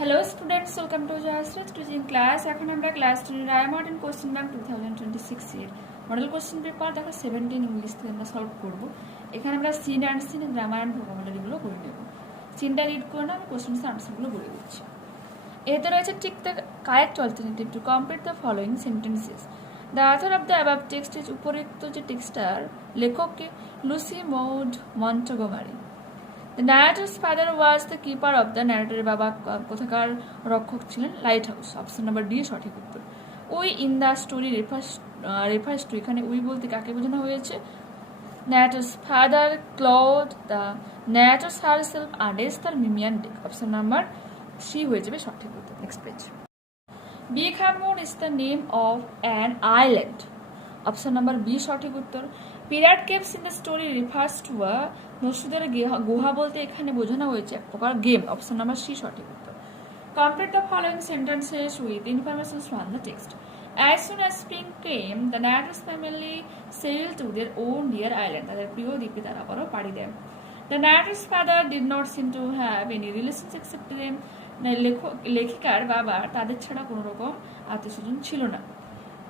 Hello students, welcome to Jayashri teaching class. এখন আমরা class 10 Ray Martin question bank 2026 এর model question paper দেখো 17 English থেকে আমরা সলভ করব। এখানে আমরা seen and seen grammar and vocabulary গুলো করে নেব। সিনটা রিড করে না আমি কোশ্চেনস আনসার গুলো বলে দিচ্ছি। এতে রয়েছে ঠিক the correct alternative to complete the following sentences. The author of the above text is উপরিক্ত যে টেক্সটার লেখককে Lucy Maud Montgomery. The narrator's father was the keeper of the narrator বাবা কোথাকার রক্ষক ছিলেন light house. Option number D সঠিক উত্তর। We in the story refers to এখানে উই বলতে কাকে বোঝানো হয়েছে? narrator's father, Claude, the narrator's herself, Ades তার মিমিয়ান ডেক। অপশন নাম্বার সি হয়ে যাবে সঠিক উত্তর। Next page. বিখামোর is the name of an island. Option number B সঠিক উত্তর। Pirate caves in the story refers to uh দস্যুদের গুহা বলতে এখানে বোঝানো হয়েছে এক প্রকার গেম। অপশন নাম্বার সি সঠিক উত্তর। Complete the following sentences with information from the text. As soon as spring came, the narrator's family sailed to their own dear island. তাদের প্রিয় দ্বীপে তারা আবারও পাড়ি দেন। The narrator's father did not seem to have any relations except them. লেখিকার বাবার তাদের ছাড়া কোনো রকম আত্মীয়স্বজন ছিল না।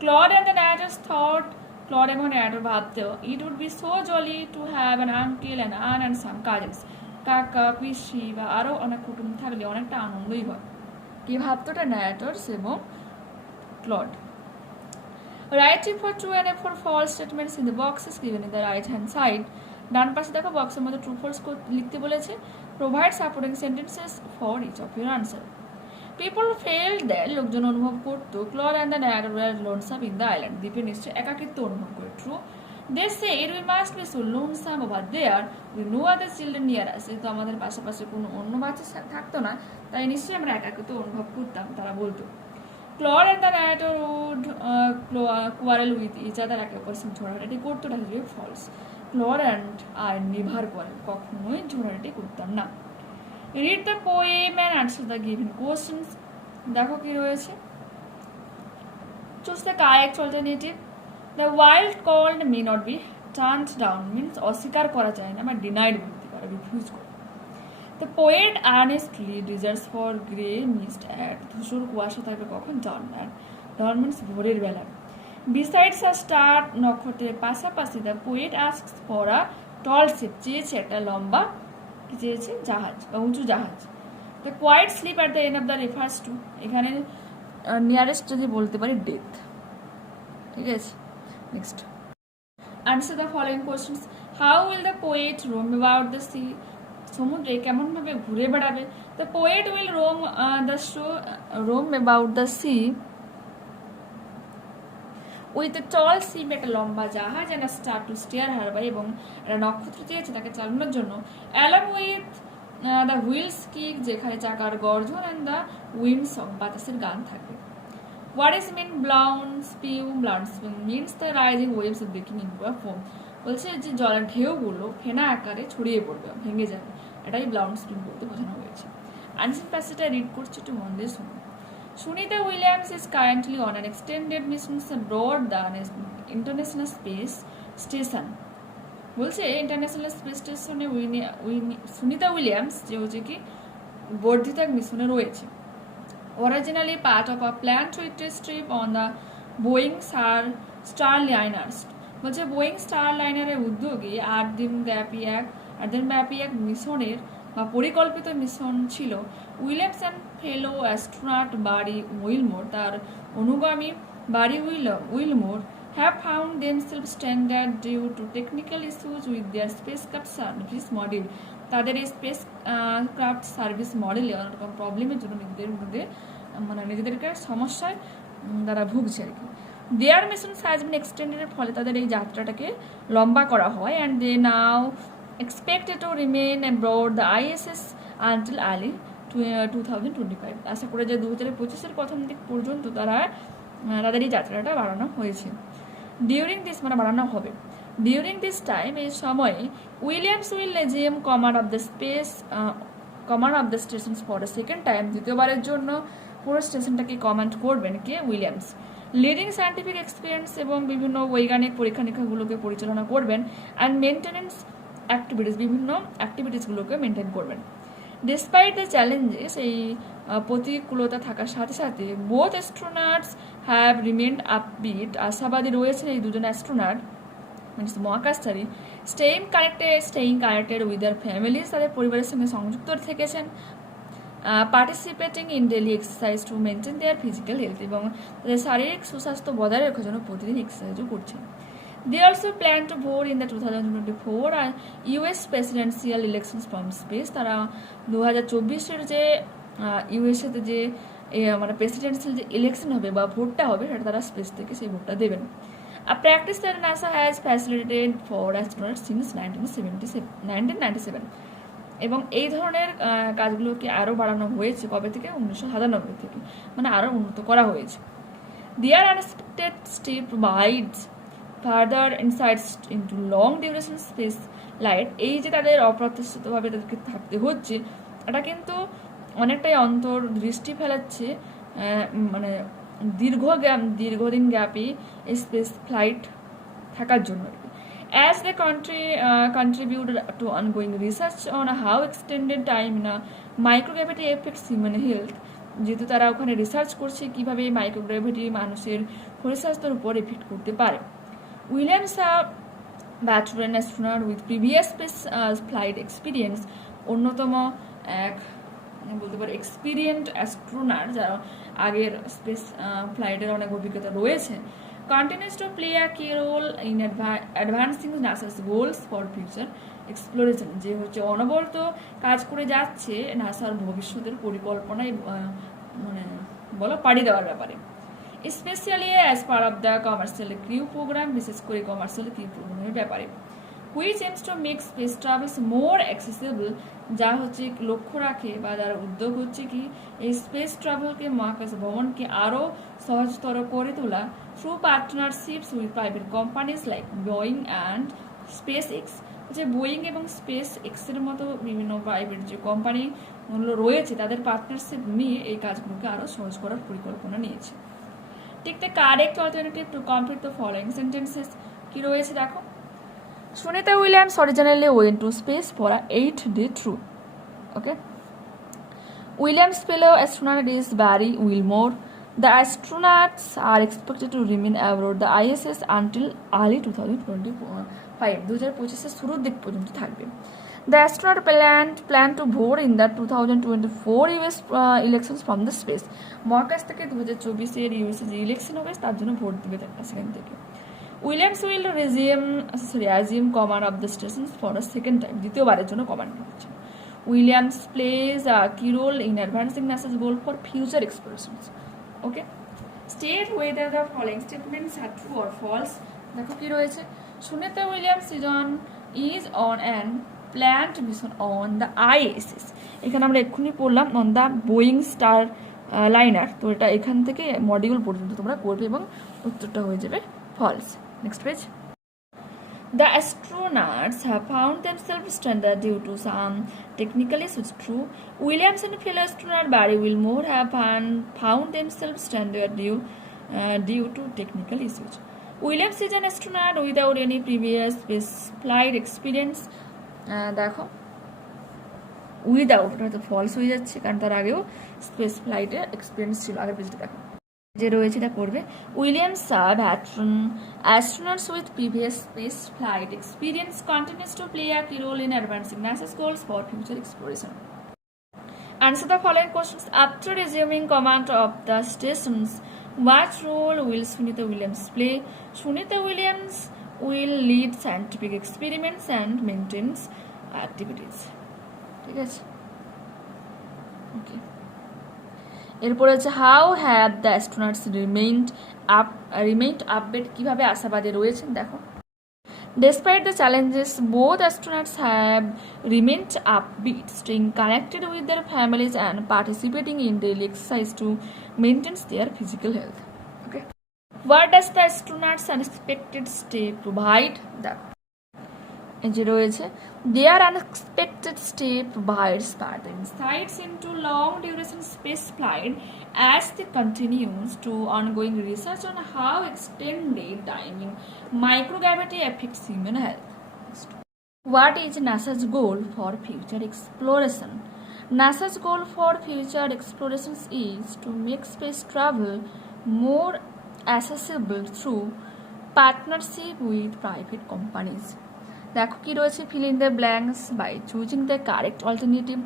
Claude and the narrators thought, Claude এবং narrator ভাবতেও, it would be so jolly to have an uncle and aunt and some cousins. কাকা পিসি বা আরও অনেক কুটুম থাকলে অনেকটা আনন্দই হয়। কি ভাবতো এটা narrators এবং Claude. Writing for true and for false statements in the boxes given in the right hand side. ডান পাশে দেখো বক্সের মধ্যে ট্রু ফলস লিখতে বলেছে। Provide supporting sentences for each of your answer. People felt that লোকজন অনুভব করতো Claude and the narrator were lonesome in the island. দ্বীপে নিশ্চয় একাকিত্ব অনুভব করে। True. They said we must be so lonesome over there with no other children near us. তো আমাদের পাশাপাশি কোনো অন্য বাচ্চা থাকতো না, তাই নিশ্চয়ই আমরা একাকিত্ব অনুভব করতাম, তারা বলতো। Claude and the narrator would quarrel with each other, একে অপরের সঙ্গে ঝগড়াঝাটি করতো। এটা হচ্ছে false. Claude and I never quarrel, কখনোই ঝগড়াঝাটি করতাম না। Read the poem and answer the given questions. দেখো কি রয়েছে। Choose the correct alternative. The wild called may not be turned down means অস্বীকার করা যায় না বা denied বলতে পারে, রিফিউজ করে। The poet earnestly desires for grey mist at ধূসর কুয়াশা থাকবে কখন? dawn, and dawn means ভোরের বেলা। Besides a star নক্ষত্রের পাশাপাশি the poet asks for a tall ship, চেয়েছে একটা লম্বা কি চেয়েছে? জাহাজ বা উঁচু জাহাজ। The quiet sleep at the end of the refers to এখানে নিয়ারেস্ট যদি বলতে পারি ডেথ। ঠিক আছে, next. Answer the following questions. How will the poet roam about the sea? সমুদ্রে কেমন ভাবে ঘুরে বেড়াবে? The poet will roam about the sea with a tall ship, একটা লম্বা জাহাজ, and a star to steer her by, এবং একটা নক্ষত্র চেয়েছে তাকে চালানোর জন্য, along with the wheels kick, যেখানে চাকার গর্জন, and the winds of বাতাসের গান থাকবে। What is mean blown spume? Blown spume means the rising waves breaking into a foam. বলছে যে জলের ঢেউগুলো ফেনা আকারে ছড়িয়ে পড়বে, ভেঙে যাবে, এটাই ব্লাউন স্পিন বলতে বোঝানো হয়েছে। আনসার প্যাসেজটা রিড করছি, একটু মন দিয়ে শুনুন। Sunita Williams is currently on an extended mission aboard the International Space Station. বলছে ইন্টারন্যাশনাল স্পেস স্টেশনে সুনিতা উইলিয়ামস যে হচ্ছে কি বর্ধিত এক মিশনে রয়েছে। Originally part of a planned retreat trip on the Boeing Starliners. বলছে বোয়িং স্টারলাইনারের উদ্যোগে 8 দিন ব্যাপী এক মিশনের বা পরিকল্পিত মিশন ছিল। Williams and fellow astronaut Barry Wilmore, তার অনুগামী Barry Wilmore, have found themselves stranded due to technical issues with their spacecraft service module. তাদের এই স্পেস ক্রাফট সার্ভিস মডেলে অনেক রকম প্রবলেমের জন্য নিজেদেরকে সমস্যায় তারা ভুগছে আর কি। দেয়ার মিশন হ্যাজ বিন এক্সটেন্ডেডের ফলে তাদের এই যাত্রাটাকে লম্বা করা হয়। And they now expected to remain abroad the ISS until early 2025। আশা করে যে 2025-এর প্রথম দিক পর্যন্ত তাদের এই যাত্রাটা বাড়ানো হয়েছে। ডিউরিং দিস বাড়ানো হবে। ডিউরিং দিস টাইম, এই সময়ে Williams will assume command of the station for the second time, দ্বিতীয়বারের জন্য পুরো স্টেশনটাকে কমান্ড করবেন কে? উইলিয়ামস। লিডিং সায়েন্টিফিক এক্সপিরিয়েন্স এবং বিভিন্ন বৈজ্ঞানিক পরীক্ষা নিরীক্ষাগুলোকে পরিচালনা করবেন। অ্যান্ড মেনটেনেন্স অ্যাক্টিভিটিস, বিভিন্ন অ্যাক্টিভিটিসগুলোকে মেনটেন করবেন। ডিসপাইট দ্য চ্যালেঞ্জেস, এই প্রতিকূলতা থাকার সাথে সাথে both astronauts have remained upbeat, আশাবাদী রয়েছেন এই দুজন অ্যাস্ট্রোনট মানে মহাকাশচারী, staying connected with their families, তাদের পরিবারের সঙ্গে সংযুক্ত থেকেছেন, participating in daily exercise to maintain their physical health, এবং তাদের শারীরিক সুস্বাস্থ্য বজায় রাখার জন্য প্রতিদিন এক্সারসাইজও করছেন। They also plan to vote in the 2024 US presidential elections from space. তারা 2024-এর যে ইউএসএতে যে মানে প্রেসিডেন্সিয়াল যে ইলেকশন হবে বা ভোটটা হবে সেটা তারা স্পেস থেকে সেই ভোটটা দেবেন। A practice that NASA has facilitated for astronauts since 1997. এবং এই ধরনের কাজগুলোকে আরও বাড়ানো হয়েছে কবে থেকে? 1997 থেকে, মানে আরও উন্নত করা হয়েছে। Their unexpected step provides further insights into long duration space light, এই যে তাদের অপ্রত্যাশিতভাবে তাদেরকে থাকতে হচ্ছে এটা কিন্তু অনেকটাই অন্তর্দৃষ্টি ফেলাচ্ছে মানে দীর্ঘদিন গ্যাপে স্পেস ফ্লাইট থাকার জন্য। As the contribute to ongoing research on how extended time না মাইক্রোগ্র্যাভিটি এফেক্টস হিউম্যান হেলথ, যেহেতু তারা ওখানে রিসার্চ করছে কীভাবে মাইক্রোগ্র্যাভিটি মানুষের শরীর স্বাস্থ্যের উপর এফেক্ট করতে পারে। Williams, a veteran astronaut with previous space flight experience, অন্যতম এক বলতে পারে এক্সপিরিয়েন্ট অ্যাস্ট্রোনট যারা আগের স্পেস ফ্লাইটের অনেক অভিজ্ঞতা রয়েছে, continues to play a key role in advancing NASA's goals for future exploration, যে হচ্ছে অনবরত কাজ করে যাচ্ছে নাসার ভবিষ্যতের পরিকল্পনায় মানে বলো পাড়ি দেওয়ার ব্যাপারে। Specially as part of the commercial crew program, বিশেষ করে কমার্শিয়াল ক্রিউ প্রোগ্রামের ব্যাপারে। Which aims to make space travels more accessible, যা হচ্ছে লক্ষ্য রাখে বা যার উদ্যোগ হচ্ছে কি এই স্পেস ট্রাভেলকে মহাকাশ ভ্রমণকে আরও সহজতর করে তোলা through partnerships with private companies like Boeing and space x, হচ্ছে বোয়িং এবং স্পেস এক্সের মতো বিভিন্ন প্রাইভেট যে কোম্পানিগুলো রয়েছে তাদের পার্টনারশিপ নিয়ে এই কাজগুলোকে আরও সহজ করার পরিকল্পনা নিয়েছে। Take the correct alternative to complete the following sentences. কি রয়েছে দেখো, Sunita Williams originally went to space for an 8-day tour. Okay. Williams' fellow astronaut is Barry Wilmore. The astronauts are expected to remain aboard the ISS until early 2025. 2025 শুরুর দিক পর্যন্ত থাকবে। The astronaut plan to vote in the 2024 US elections from the space. মহাকাশ থেকে 2024-এর US যে election হবে তার জন্য ভোট দেবে সেখান থেকে। Williams will assume command of the stations for a second time, দ্বিতীয়বারের জন্য কমান্ড নিচ্ছে। Williams plays a key role in advancing NASA's goal for future explorations. Okay, state whether the following statements are true or false. দেখো কি রয়েছে, Sunita Williams is on an planned mission on the ISS। এখানে আমরা এক্ষুনি পড়লাম on the Boeing Starliner, তো এটা এখান থেকে মডিউল পর্যন্ত তোমরা করবে এবং উত্তরটা হয়ে যাবে false. Next page. The astronauts have found themselves stranded due to some technical issues. True. Williams and fellow astronaut Barry Wilmore have found themselves stranded due to technical issues. Williams is an astronaut without any previous space flight experience. দেখো without হয়তো false হয়ে যাচ্ছে কারণ তার আগেও space ফ্লাইটের experience ছিল। আগের পেজটা দেখো যে রয়েছে এটা করবে। Williams are veteran astronauts with previous space flight experience continues to play a key role in advancing NASA's goals for future exploration. Answer the following questions. After resuming command of the stations, what role will Sunita Williams play? Sunita Williams will lead scientific experiments and maintenance activities. ঠিক আছে, okay. এরপরে হচ্ছে how have the astronauts remained upbeat, কিভাবে আশাবাদী রয়েছেন দেখো। Despite the challenges, both astronauts have remained upbeat, staying connected with their families and participating in daily exercise to maintain their physical health. Okay. What does the astronauts' unexpected stay provide? যে রয়েছে, their unexpected stay provides further insights into long duration space flight as they continues to ongoing research on how extended timing microgravity affects human health. What is NASA's goal for future exploration? NASA's goal for future explorations is to make space travel more accessible through partnership with private companies. দেখো কি রয়েছে, fill in the blanks by choosing the correct alternative.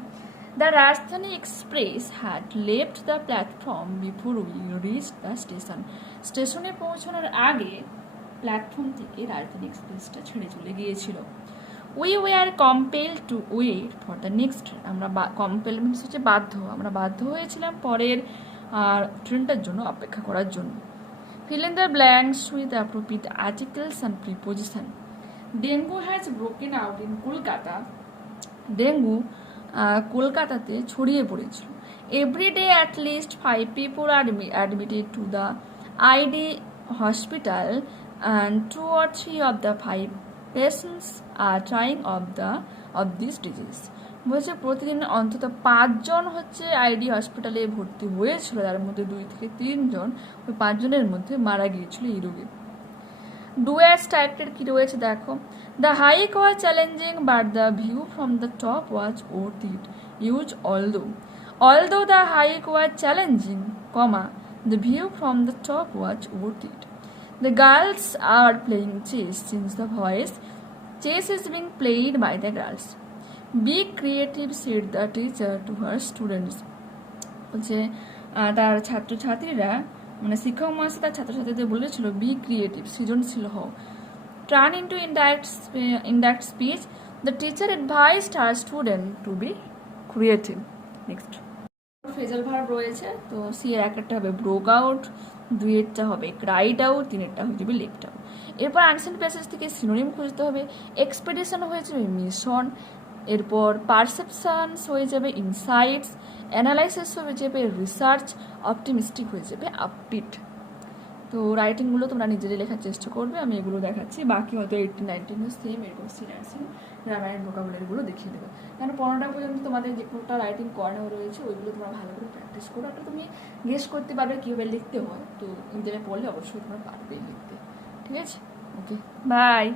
The Rajdhani Express had left the platform before we reached the station. স্টেশনে পৌঁছানোর আগে platform থেকে রাজধানী এক্সপ্রেসটা ছেড়ে চলে গিয়েছিল। We were compelled to wait for the next train. আমরা compel means হচ্ছে বাধ্য, আমরা বাধ্য হয়েছিলাম পরের ট্রেনটার জন্য অপেক্ষা করার জন্য। Fill in the blanks with the appropriate articles and preposition. Dengue has broken out in Kolkata. Dengue কলকাতাতে ছড়িয়ে পড়েছিল। Every day at least 5 people are admitted to the ID hospital and 2 or 3 of the 5 patients are dying of this disease. বলছে প্রতিদিন অন্তত 5 জন হচ্ছে ID হসপিটালে ভর্তি হয়েছিল, তার মধ্যে 2 থেকে 3 জন ওই 5 জনের মধ্যে মারা গিয়েছিল এই রোগে। ডুয়ার্স টাইপের কি রয়েছে দেখো, the hike was challenging but the view from the top was worth it use although the hike was challenging comma the view from the top was worth it. The girls are playing chess since the voice chess is being played by the girls. Be creative said the teacher to her students. বলছে তার ছাত্রছাত্রীরা মানে শিক্ষক মহাশয় তার ছাত্রছাত্রীদের বলেছিল B creative, সৃজনশীল হও। Turn into indirect speech, the teacher advised her student to be creative. Next phrasal verb রয়েছে, তো সি এর একটা হবে ব্রোক আউট, 2 হবে ক্রাইড আউট, 3 হয়ে যাবে লেফট আউট। এরপর আনসেন্ট প্যাসেজ থেকে সিনোনিম খুঁজতে হবে। এক্সপেডিশন হয়ে যাবে মিশন, এরপর পারসেপশনস হয়ে যাবে ইনসাইটস, অ্যানালাইসিস হয়ে যাবে রিসার্চ, অপটিমিস্টিক হয়ে যাবে আপবিট। তো রাইটিংগুলো তোমরা নিজেরাই লেখার চেষ্টা করবে, আমি এগুলো দেখাচ্ছি, বাকি হয়তো 18-19 সেম এরকম সিনারিও গ্রামার অ্যান্ড ভোকাবুলারিগুলো দেখিয়ে দেবে। কারণ 15টা পর্যন্ত তোমাদের যে কোনটা রাইটিং করানো রয়েছে ওইগুলো তোমরা ভালো করে প্র্যাকটিস করো, একটা তুমি গেস করতে পারবে কীভাবে লিখতে হয়, তো এক্সামে পড়লে অবশ্যই তোমরা পারবে লিখতে। ঠিক আছে, ওকে, বাই।